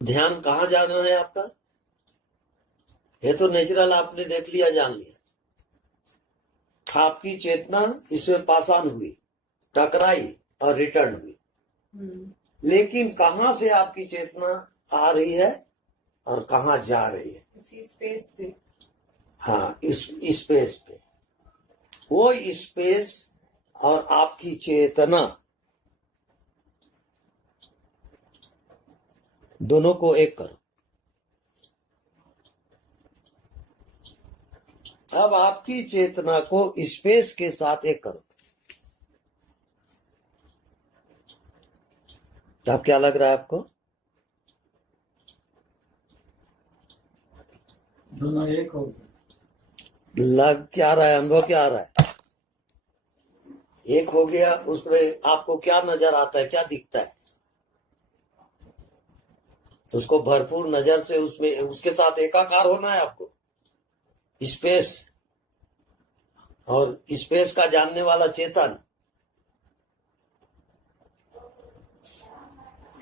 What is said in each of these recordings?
ध्यान कहाँ जाना है आपका? ये तो नेचुरल आपने देख लिया, जान लिया। आपकी चेतना इसमें पासान हुई, टकराई और रिटर्न हुई। लेकिन कहाँ से आपकी चेतना आ रही है और कहाँ जा रही है? इसी स्पेस से। हाँ, इस स्पेस पे। वो स्पेस और आपकी चेतना दोनों को एक करो। अब आपकी चेतना को स्पेस के साथ एक करो। तो अब क्या लग रहा है आपको? दोनों एक हो गए। लग क्या रहा है? अनुभव क्या आ रहा है? एक हो गया। उसमें आपको क्या नजर आता है, क्या दिखता है? उसको भरपूर नजर से उसमें उसके साथ एकाकार होना है आपको। स्पेस और स्पेस का जानने वाला चेतन।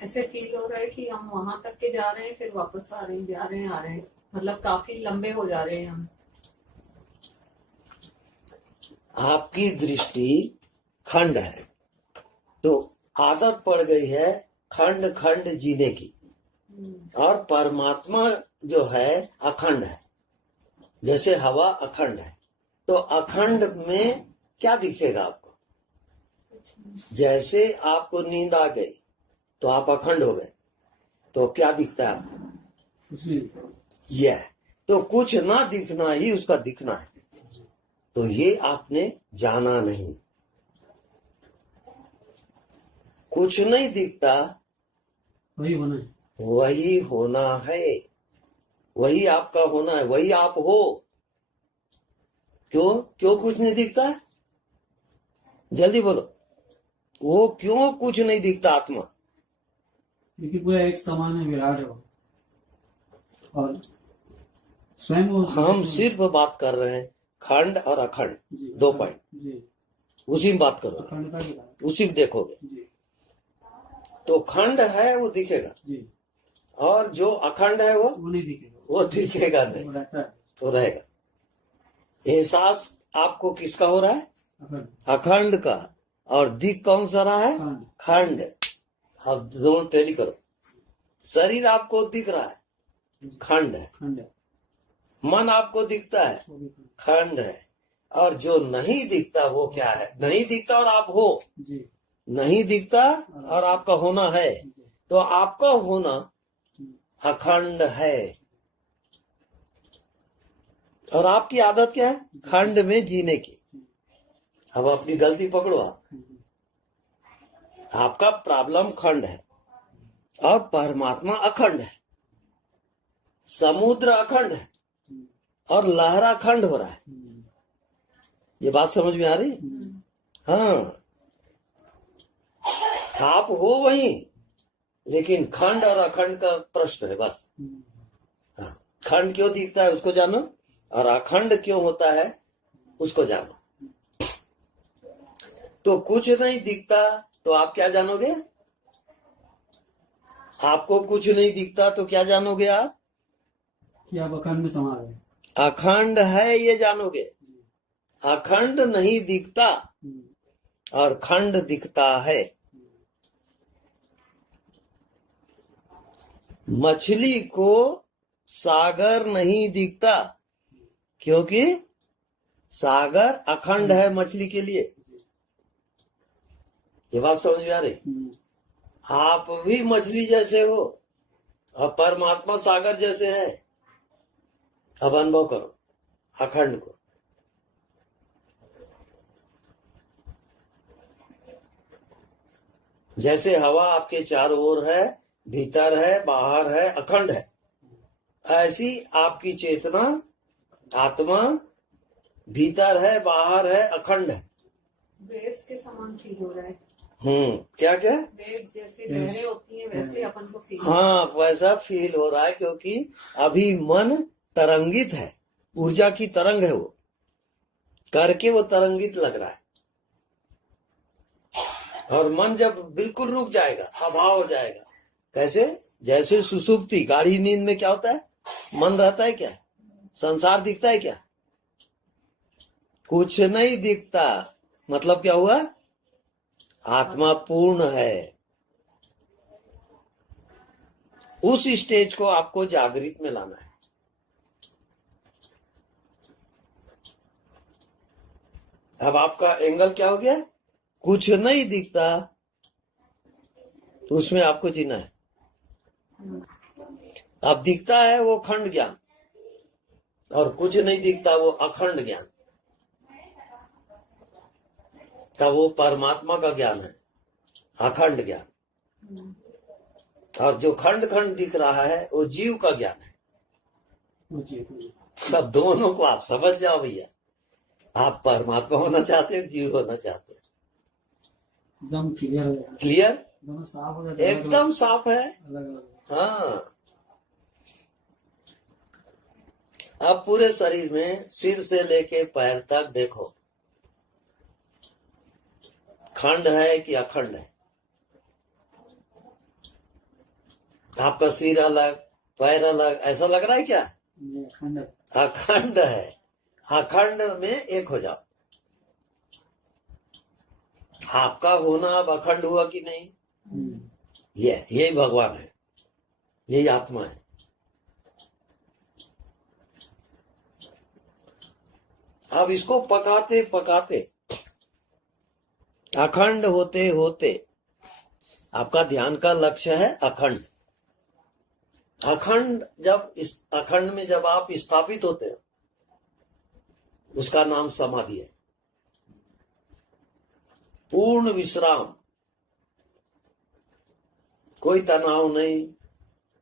ऐसे फील हो रहा है कि हम वहां तक के जा रहे हैं, फिर वापस आ रहे हैं, जा रहे हैं, आ रहे हैं, मतलब काफी लंबे हो जा रहे हैं हम। आपकी दृष्टि खंड है, तो आदत पड़ गई है खंड खंड जीने की। और परमात्मा जो है अखंड है। जैसे हवा अखंड है, तो अखंड में क्या दिखेगा आपको? जैसे आपको नींद आ गई तो आप अखंड हो गए, तो क्या दिखता है आपको? यह तो कुछ ना दिखना ही उसका दिखना है। तो ये आपने जाना नहीं। कुछ नहीं दिखता, वही होना है। वही होना है, वही आपका होना है, वही आप हो। क्यों क्यों कुछ नहीं दिखता? जल्दी बोलो। वो क्यों कुछ नहीं दिखता आत्मा? क्योंकि पूरा एक समान है, विराट है वो। और स्वयं वो हम सिर्फ बात कर रहे हैं खंड और अखंड, दो पॉइंट। उसी में बात करो, अखंडता की बात। उसी को देखोगे। तो खंड है वो दिखेगा, और जो अखंड है वो नहीं दिखेगा, वो दिखेगा नहीं, वो रहता है, तो रहेगा। एहसास आपको किसका हो रहा है? अखंड। अखंड का। और दिख कौन सा रहा है? खंड। खंड। अब दोनों टैली करो। शरीर आपको दिख रहा है, खंड है। खंड है। मन आपको दिखता है, वो भी खंड। खंड है। और जो नहीं दिखता वो क्या है? नहीं दिखता और आप हो। जी। नहीं दिखता और आपका होना है। तो आपका होना अखंड है। और आपकी आदत क्या है? खंड में जीने की। अब अपनी गलती पकड़ो आप। आपका प्रॉब्लम खंड है और परमात्मा अखंड है। समुद्र अखंड है और लहरा खंड हो रहा है। ये बात समझ में आ रही? हाँ, आप हो वही, लेकिन खंड और अखंड का प्रश्न है बस। हाँ, खंड क्यों दिखता है उसको जानो, और अखंड क्यों होता है उसको जानो। तो कुछ नहीं दिखता तो आप क्या जानोगे? आपको कुछ नहीं दिखता तो क्या जानोगे आप? कि आप अखंड में समा गए। अखंड है ये जानोगे। अखंड नहीं दिखता और खंड दिखता है। मछली को सागर नहीं दिखता, क्योंकि सागर अखंड है मछली के लिए। ये बात समझ में आ रही? आप भी मछली जैसे हो और परमात्मा सागर जैसे है। अब अनुभव करो अखंड को। जैसे हवा आपके चारों ओर है, भीतर है, बाहर है, अखंड है, ऐसी आपकी चेतना आत्मा भीतर है, बाहर है, अखंड है। वेव्स के समान फील हो रहा है। क्या क्या? वेव्स जैसे लहरें होती हैं वैसे अपन को फील। हाँ, वैसा फील हो रहा है, क्योंकि अभी मन तरंगित है, ऊर्जा की तरंग है, वो करके वो तरंगित लग रहा है। और मन जब बिल्कुल रुक जाएगा, अभाव हो जाएगा। कैसे? जैसे सुसुप्ति गाढ़ी नींद में क्या होता है, मन रहता है क्या, संसार दिखता है क्या, कुछ नहीं दिखता। मतलब क्या हुआ, आत्मा पूर्ण है। उस स्टेज को आपको जागृत में लाना है। अब आपका एंगल क्या हो गया, कुछ नहीं दिखता, तो उसमें आपको जीना है। अब दिखता है वो खंड ज्ञान, और कुछ नहीं दिखता वो अखंड ज्ञान, तब वो परमात्मा का ज्ञान है, अखंड ज्ञान। और जो खंड खंड दिख रहा है वो जीव का ज्ञान है। सब दोनों को आप समझ जाओ भैया, आप परमात्मा होना चाहते हो, जीव होना चाहते हो, एकदम क्लियर हो जाएगा, क्लियर, दोनों साफ हो जाते हैं, एकदम साफ है। अलग अलग। हाँ, अब पूरे शरीर में सिर से लेके पैर तक देखो, खंड है कि अखंड है। आपका सिर अलग, पैर अलग, ऐसा लग रहा है क्या, ये अखंड है। अखंड है। अखंड में एक हो जाओ। आपका होना अब अखंड हुआ कि नहीं, यही भगवान है, यही आत्मा है। अब इसको पकाते पकाते अखंड होते होते आपका ध्यान का लक्ष्य है अखंड। अखंड, जब इस अखंड में जब आप स्थापित होते हो, उसका नाम समाधि है। पूर्ण विश्राम, कोई तनाव नहीं,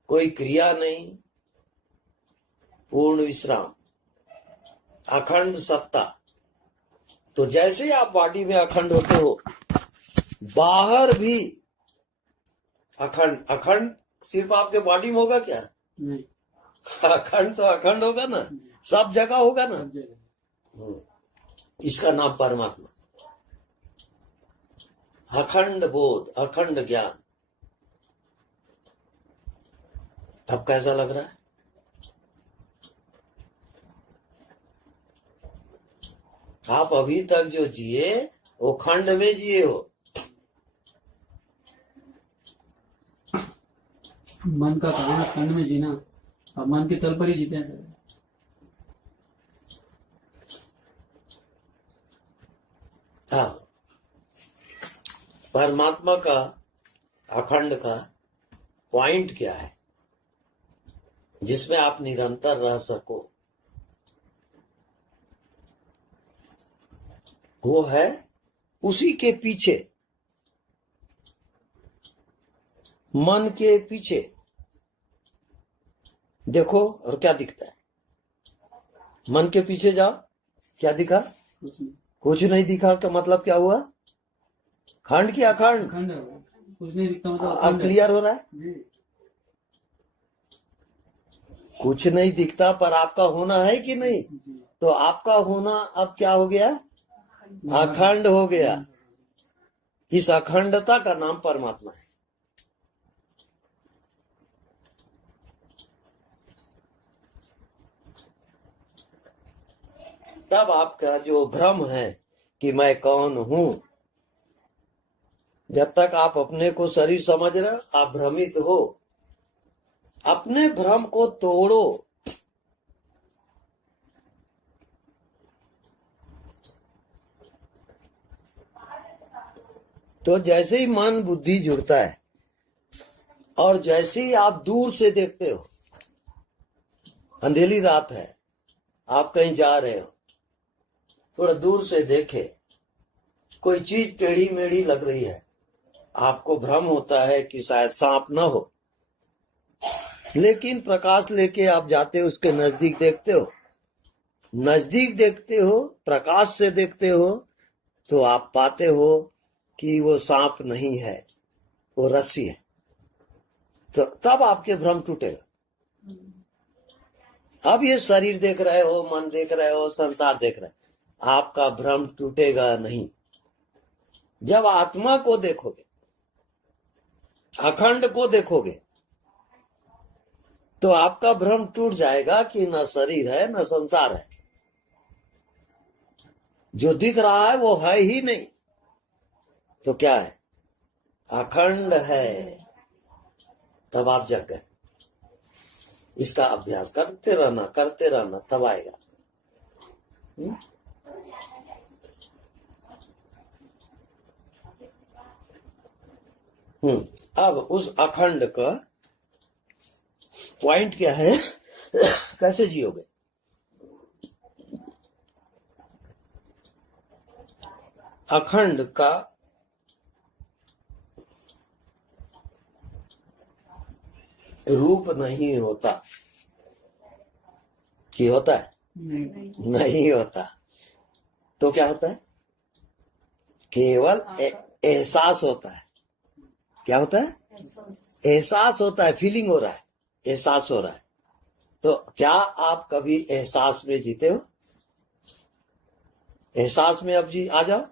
कोई क्रिया नहीं, पूर्ण विश्राम, अखंड सत्ता। तो जैसे आप बॉडी में अखंड होते हो, बाहर भी अखंड। अखंड सिर्फ आपके बॉडी में होगा क्या, नहीं, अखंड तो अखंड होगा ना, सब जगह होगा ना। सब जगह। इसका नाम परमात्मा, अखंड बोध, अखंड ज्ञान। अब कैसा लग रहा है, आप अभी तक जो जिए वो खंड में जिए हो। मन का कहना खंड में जीना, अब मन के तल पर ही जीते हैं सर। हाँ, परमात्मा का अखंड का पॉइंट क्या है जिसमें आप निरंतर रह सको, वो है उसी के पीछे, मन के पीछे देखो और क्या दिखता है। मन के पीछे जाओ, क्या दिखा, कुछ नहीं, कुछ नहीं दिखा। का मतलब क्या हुआ, खंड की अखंड। अखंड है वो, कुछ नहीं दिखता मतलब अब अखंड है। क्लियर हो रहा है, जी, कुछ नहीं दिखता पर आपका होना है कि नहीं, जी। तो आपका होना अब क्या हो गया, अखंड हो गया। इस अखंडता का नाम परमात्मा है। तब आपका जो भ्रम है कि मैं कौन हूं, जब तक आप अपने को शरीर समझ रहे हो, आप भ्रमित हो। अपने भ्रम को तोड़ो। तो जैसे ही मन बुद्धि जुड़ता है और जैसे ही आप दूर से देखते हो, अंधेरी रात है, आप कहीं जा रहे हो, थोड़ा दूर से देखे, कोई चीज टेढ़ी मेढ़ी लग रही है, आपको भ्रम होता है कि शायद सांप न हो, लेकिन प्रकाश लेके आप जाते हो, उसके नजदीक देखते हो, नजदीक देखते हो, प्रकाश से देखते हो, तो आप पाते हो कि वो सांप नहीं है, वो रस्सी है। तो तब आपके भ्रम टूटेगा। अब ये शरीर देख रहे हो, मन देख रहे हो, संसार देख रहे हो, आपका भ्रम टूटेगा नहीं। जब आत्मा को देखोगे, अखंड को देखोगे, तो आपका भ्रम टूट जाएगा कि न शरीर है न संसार है। जो दिख रहा है वो है ही नहीं, तो क्या है? अखंड है। तब आप जग गए। इसका अभ्यास करते रहना तब आएगा। अब उस अखंड का पॉइंट क्या है? कैसे जियोगे? अखंड का रूप नहीं होता। कि होता है? नहीं। नहीं होता। तो क्या होता है? केवल एहसास होता है। क्या होता है? एहसास होता है। फीलिंग हो रहा है, एहसास हो रहा है। तो क्या आप कभी एहसास में जीते हो? एहसास में अब जी आ जाओ।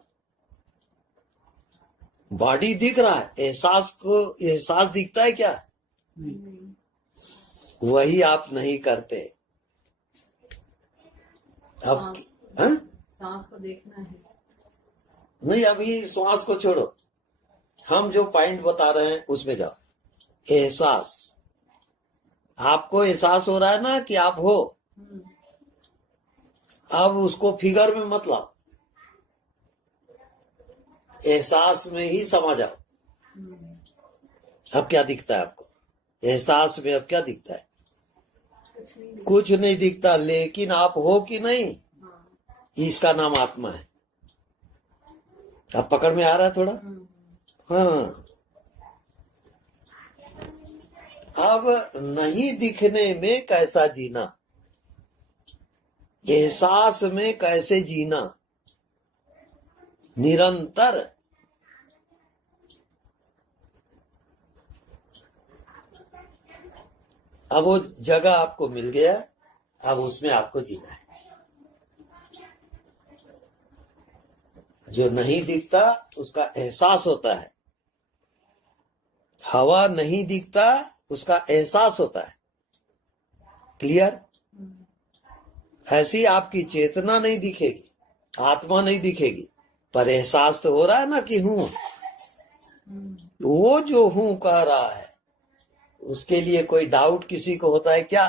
बॉडी दिख रहा है, एहसास दिखता है क्या? वही आप नहीं करते। अब सांस को देखना है। नहीं, अभी श्वास को छोड़ो, हम जो पॉइंट बता रहे हैं उसमें जाओ। एहसास, आपको एहसास हो रहा है ना कि आप हो। अब उसको फिगर में मत लाओ, एहसास में ही समा जाओ। अब क्या दिखता है आपको? एहसास में अब क्या दिखता है? कुछ नहीं दिखता, लेकिन आप हो कि नहीं, इसका नाम आत्मा है। अब पकड़ में आ रहा है थोड़ा? हाँ। अब नहीं दिखने में कैसा जीना, एहसास में कैसे जीना, निरंतर। अब वो जगह आपको मिल गया, अब उसमें आपको जीना है। जो नहीं दिखता उसका एहसास होता है। हवा नहीं दिखता, उसका एहसास होता है। क्लियर? ऐसी आपकी चेतना नहीं दिखेगी, आत्मा नहीं दिखेगी, पर एहसास तो हो रहा है ना कि हूं। वो जो हूं कह रहा है, उसके लिए कोई डाउट किसी को होता है क्या?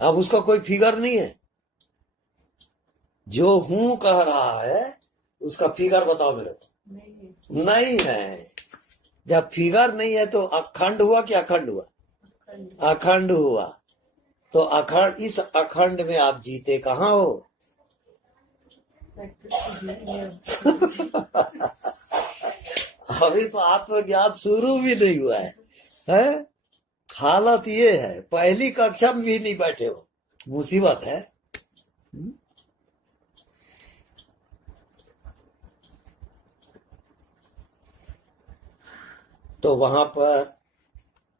अब उसका कोई फिगर नहीं है। जो हूं कह रहा है उसका फिगर बताओ मेरे को। नहीं है। जब फिगर नहीं है तो अखंड हुआ कि अखंड हुआ? अखंड हुआ। तो अखंड, इस अखंड में आप जीते कहाँ हो? अभी तो आत्मज्ञान शुरू भी नहीं हुआ है? हालत ये है, पहली कक्षा में भी नहीं बैठे हो, मुसीबत है। तो वहां पर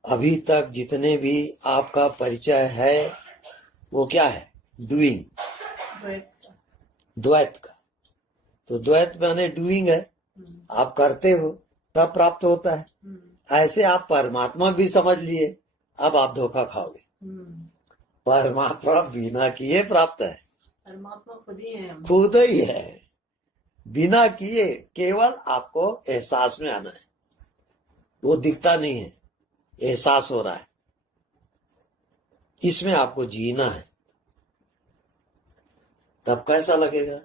अभी तक जितने भी आपका परिचय है वो क्या है? डूइंग, द्वैत का। तो द्वैत माने डूइंग है, आप करते हो तब प्राप्त होता है। ऐसे आप परमात्मा भी समझ लिए, अब आप धोखा खाओगे। परमात्मा बिना किए प्राप्त है। परमात्मा खुद ही है। खुद ही है, बिना किए। केवल आपको एहसास में आना है। वो दिखता नहीं है, एहसास हो रहा है। इसमें आपको जीना है। तब कैसा लगेगा?